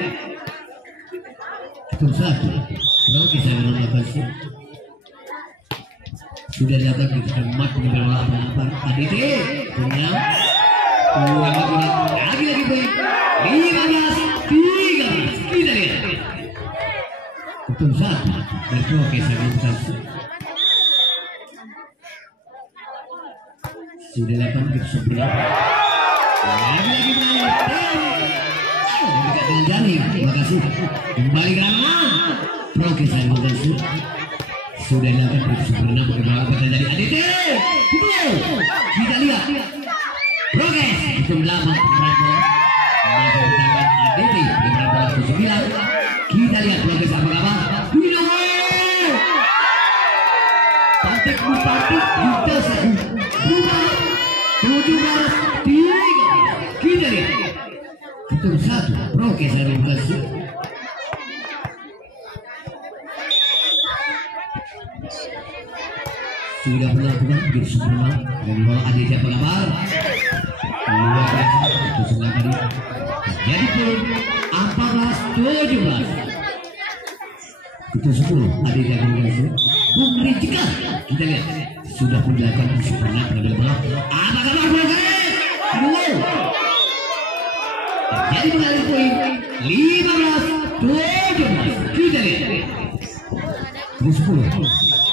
itu satu progres akan berhasil sudah dilakukan di tempat pengambilan bola. Apa ADT punya lagi-lagi poin 15-13. Kita lihat itu satu dan progres akan berhasil sudah dilakukan di sebelah lagi-lagi main dekat dengan jari. Terima kasih kembali karena progres akan berhasil sudah dilakukan di sebelah bagaimana apa terjadi ADT. Kita lihat progres itu lama masih bertahan ADT dengan bola 9. Kita lihat progres apa pantik kita satu berubah 17-3. Kita lihat itu satu progres yang berhasil sudah melakukan begitu sempurna dan bola Aditya Pelabar luar biasa itu sebelah tadi jadi poin 14-17. Itu 10 Aditya berhasil Bung Rijika. Kita lihat sudah pun dilakukan sempurna pengambilan bola. Apa kabar progres? jadi mengalir poin 15-17. Kita lihat 10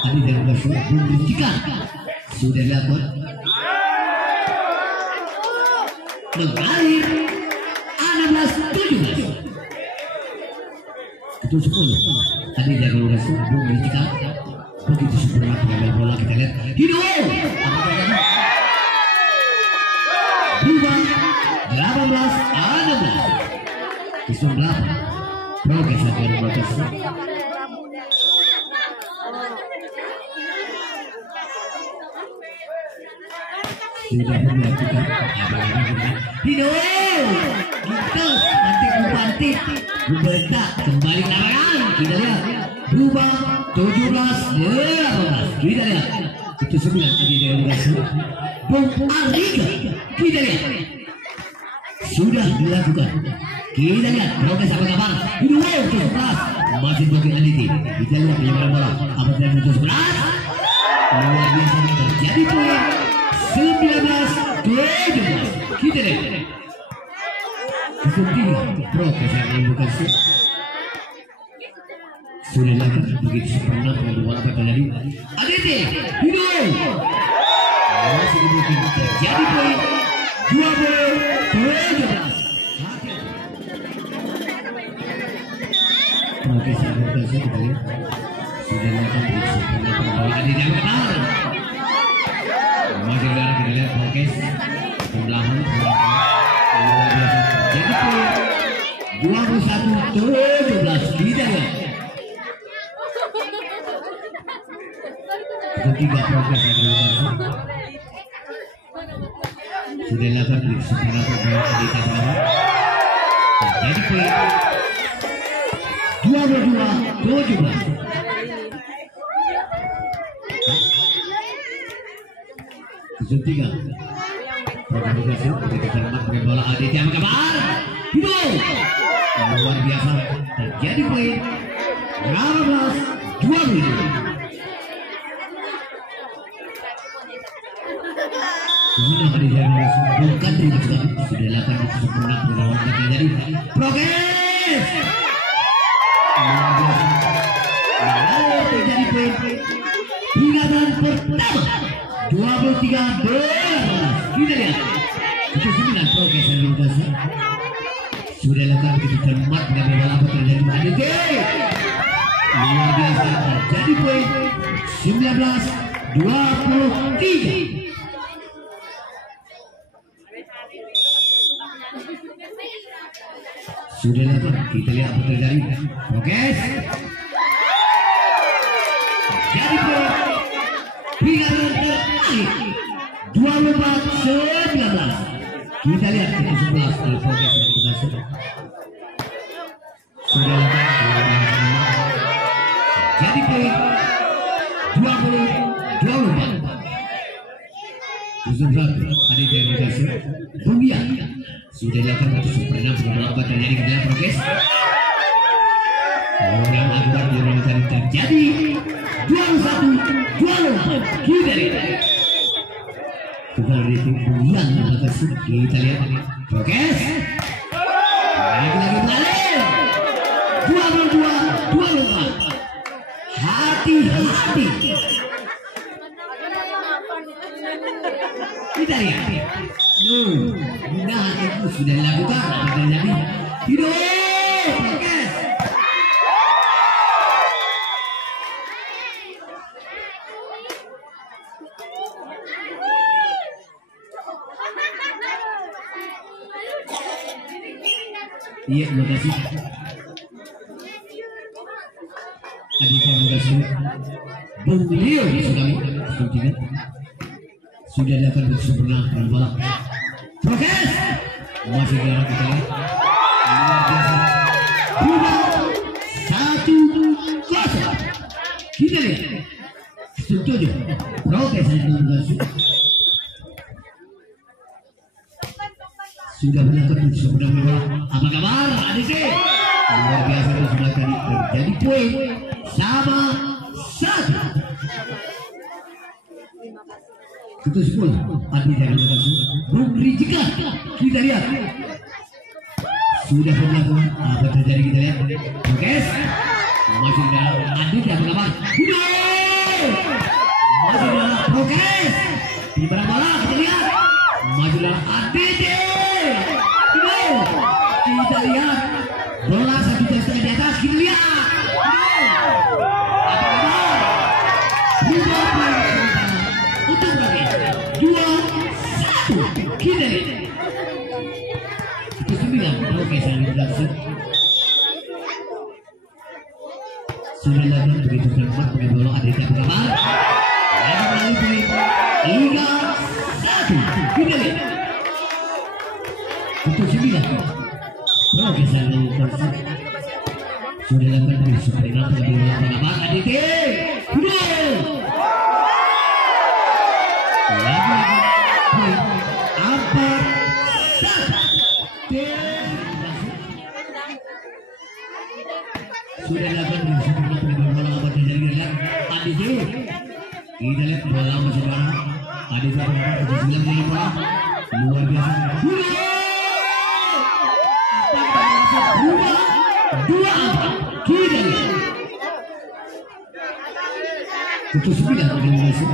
tadi dari Basur memberikan sudah dapat mengalir 16-17. Itu 10 tadi dari Basur memberikan begitu sempurna pengambil bola. Kita lihat Hideo berubah 18-16. Kisah 8 progres lagi yang bagus. Sudah melakukan Hideo gitu nanti kupantik kubentak kembali larangan. Kita lihat berubah 17-18. Kita lihat itu 9 tadi dengan Basur Bung Andika. Kita lihat sudah dilakukan. Kita lihat progres apa kabar Hideo 17 masih bagi Anditi. Kita lihat penyebaran bola apa dari 17 luar biasa terjadi poin 19-17. Kita lihat kemudian progres yang dilakukan sudah dilakukan begitu sempurna dengan bola apa terjadi Anditi Hideo masih mungkin terjadi poin 20-17. Oke, saya kita lihat sudah dilakukan begitu sempurna dengan bola Anditi yang benar. Masih kita lihat progres pembelahan luar biasa jadi poin 21-17. Kita lihat ketiga progres yang dilakukan sudah dilakukan di sempurna pembelahan Anditi pertama jadi poin 22-17. Zoom 3 progres begitu cermat pakai bola Anditi yang kabar Hideo luar biasa terjadi poin 18-20. Sudah terjadi bukan ribut sudah dilakukan di sempurna dengan terjadi progres luar biasa terjadi poin peringatan pertama 23-12. Kita lihat itu 9 progres yang dilakukan sudah dilakukan begitu cermat dengan bola apa terjadi Anditi luar biasa terjadi poin 19-23. Sudah dilakukan kita lihat apa terjadi progres jadi poin peringatan terakhir 24-19. Kita lihat ke 11 dari progres yang kita sudah jadi poin 20-24. Khusus satu tadi dari Basur Bumbia sudah dilakukan untuk sempurna beberapa terjadi ke dalam progres orang akurat diorangkan terjadi 21-24. Kita lihat kembali itu Bumbia kita lihat progres lagi balik 22-24. Hati-hati kita lihat mudah itu sudah dilakukan apa terjadi Hideo progres iya terima kasih Andika Basur Bung Leo sudah dilakukan sempurna dengan bola progres masih jarak kita lihat luar biasa berubah 1-0. Kita lihat setuju progres yang dilakukan sudah dilakukan sempurna dengan bola apa kabar Anditi luar biasa itu sudah tadi terjadi poin sama 1. Itu 10 Adi dari Basur Bung Rijika. Kita lihat Sudah berlaku. Apa terjadi kita lihat. Prokes. Masih dalam Adit yang berlawan. Masih dalam Prokes. Di mana bola kita lihat. Masih dalam Adit. Kita lihat. Bola 1 jam setengah di atas. Kita lihat. Untuk bagi 2-1 kita lihat. Itu 9. Oke, saya berlangsung. Sudah lagi begitu cepat pakai bola Aditya Purama. Lalu poin 3-1 kita lihat. Itu 9. Oke, saya berlangsung. Sudah lagi begitu cepat pakai bola Purama Aditya. Sudah dapat disebutkan dengan bola apa terjadi lihat Aditya. Kita lihat bola masih bola. Aditya berapa posisi dari bola luar biasa. Dua kita lihat. Itu 9 dari Malaysia.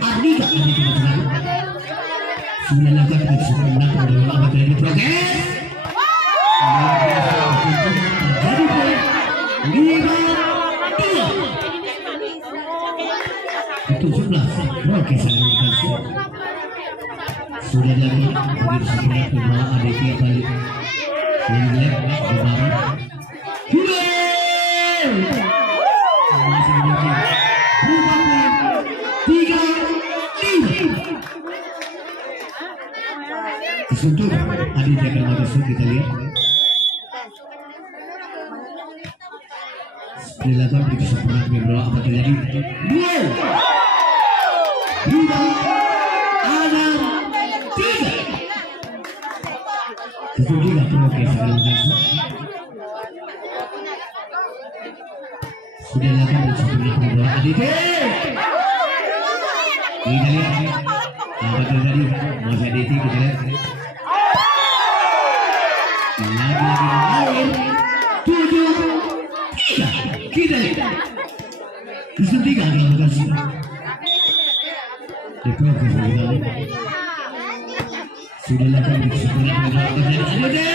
Aditya sudah dapat disebutkan dengan bola apa terjadi Prokes. Jadi poin 5-2. Itu 11. Prokes sudah lagi begitu sebenarnya bola Aditya kali ini lihat di bawah. Masih menjadi 3-5. Disentuh Aditya akan masuk kita lihat. Dilakukan begitu sempurna bola apa terjadi? Dua, ada 3. Itu juga Prokes sudah dilakukan begitu sempurna bola Aditya. Kita lihat apa terjadi? Masih Aditya kita lihat. Lagi 7-3 kita lihat. Itu 3 dilakukan sih. Di Prokes sudah lakukan di sebelah terjadi Aditya.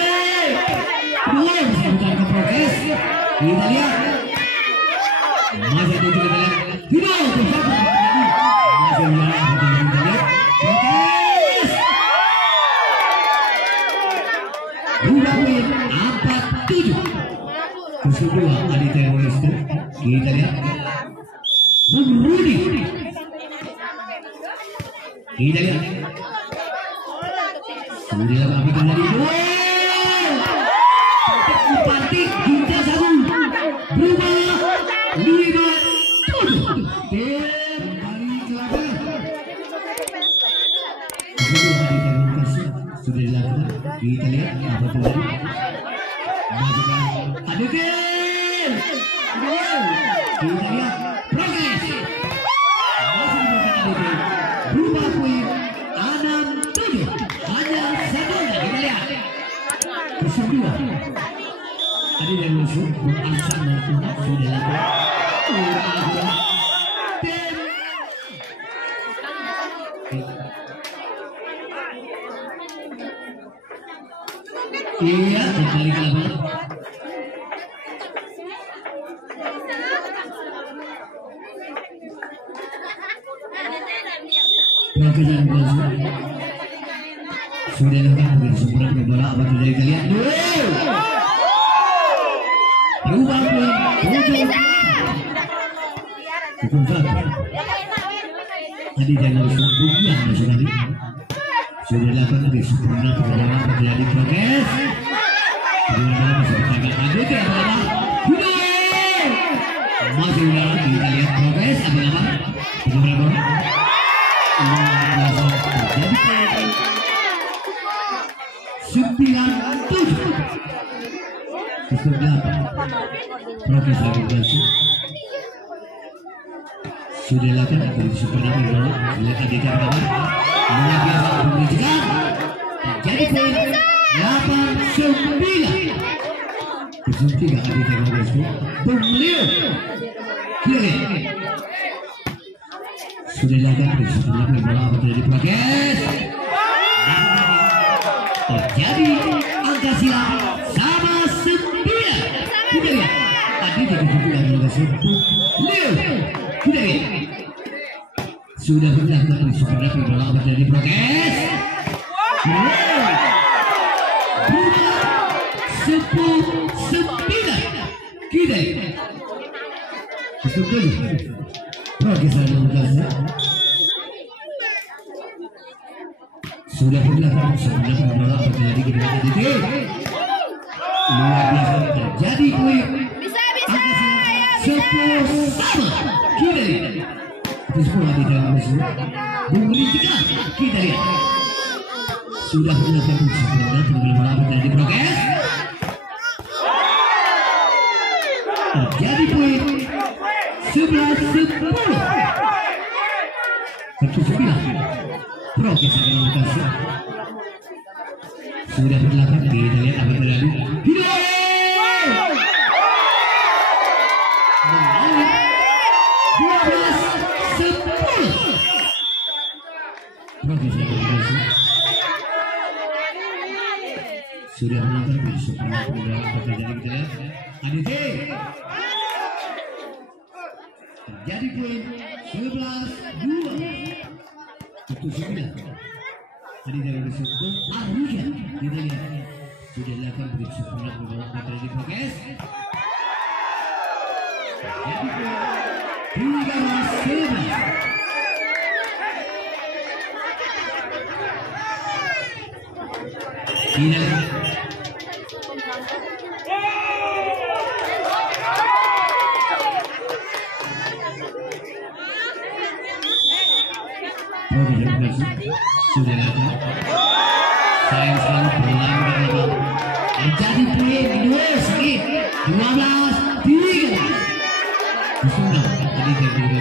Dua bukan ke Prokes. Kita lihat. Masih Aditya kita lihat. Tidak masih lihat apa terjadi kita lihat. Prokes. Rubah poin 4-7. Kedua Aditya West. Kita lihat. Bung Rudi. Kita lihat. Sudah apa terjadi? Upantik kita satu. Berubah 5-7. Kembali ke lapangan. Sudah dilakukan. Kita lihat apa terjadi. Aditya. Kita lihat Prokes. Masih dibuka Aditya. Berubah poin 6-7. Hanya 1. Kita lihat. Kedua. Tadi yang musuh Aksan sudah dilakukan. Iya, kembali ke lapangan. Pergerakan bola sudah dilakukan begitu sempurna bola apa terjadi kita lihat. Berubah poin 7-8. Hukum satu. Tadi jangan bukan masuk tadi. Sudah dilakukan begitu sempurna bola apa terjadi Prokes. Dengan bola masih bertangga Aditya bola. Masih ulang kita lihat Prokes ambil apa? Bagaimana bola? Prokes lagi berhasil. Sudah lakukan itu sempurna bola. Lihat Aditya berapa? Luar biasa menunjukkan. Jadi poin 8-9. 3 kali tengok guys. Beliau. Kiri. Sudah dilakukan sudah bola terjadi progres. Terjadi angka silang sama 9. Kita lihat tadi jadi juga Beliau. Kita lihat sudah dilakukan sudah bola terjadi progres. 10-9 kita sudah dilakukan sudah bola terjadi kita luar biasa terjadi poin Bisa. 10 sama kita lihat itu semua di dalam musuh bumi kita lihat sudah dilakukan sudah bola terjadi progres terjadi poin 11-10 progres sudah dilakukan kita lihat apa terjadi sudah melakukan terjadi kita lihat Aditi terjadi poin 11-2 itu 9 tadi dari disebut Arya kita lihat sudah dilakukan bersempurna berbawah terjadi progres jadi poin 13-11 Tidak. Sudah ada. Sayang sekali pulang menjadi poin 2 sedikit 12-3. Sudah tadi terjadi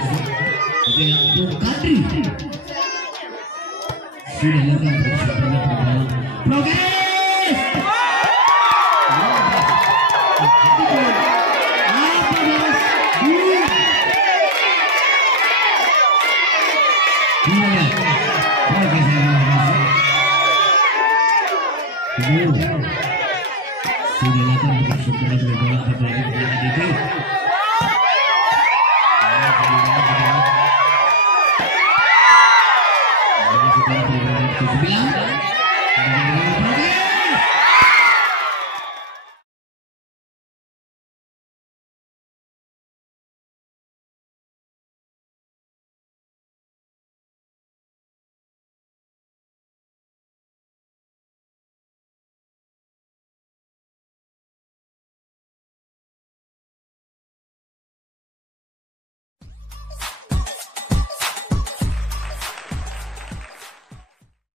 dengan Kadri. Sudah lakukan bersama progres. Sudah lakukan bersama bola terjadi dengan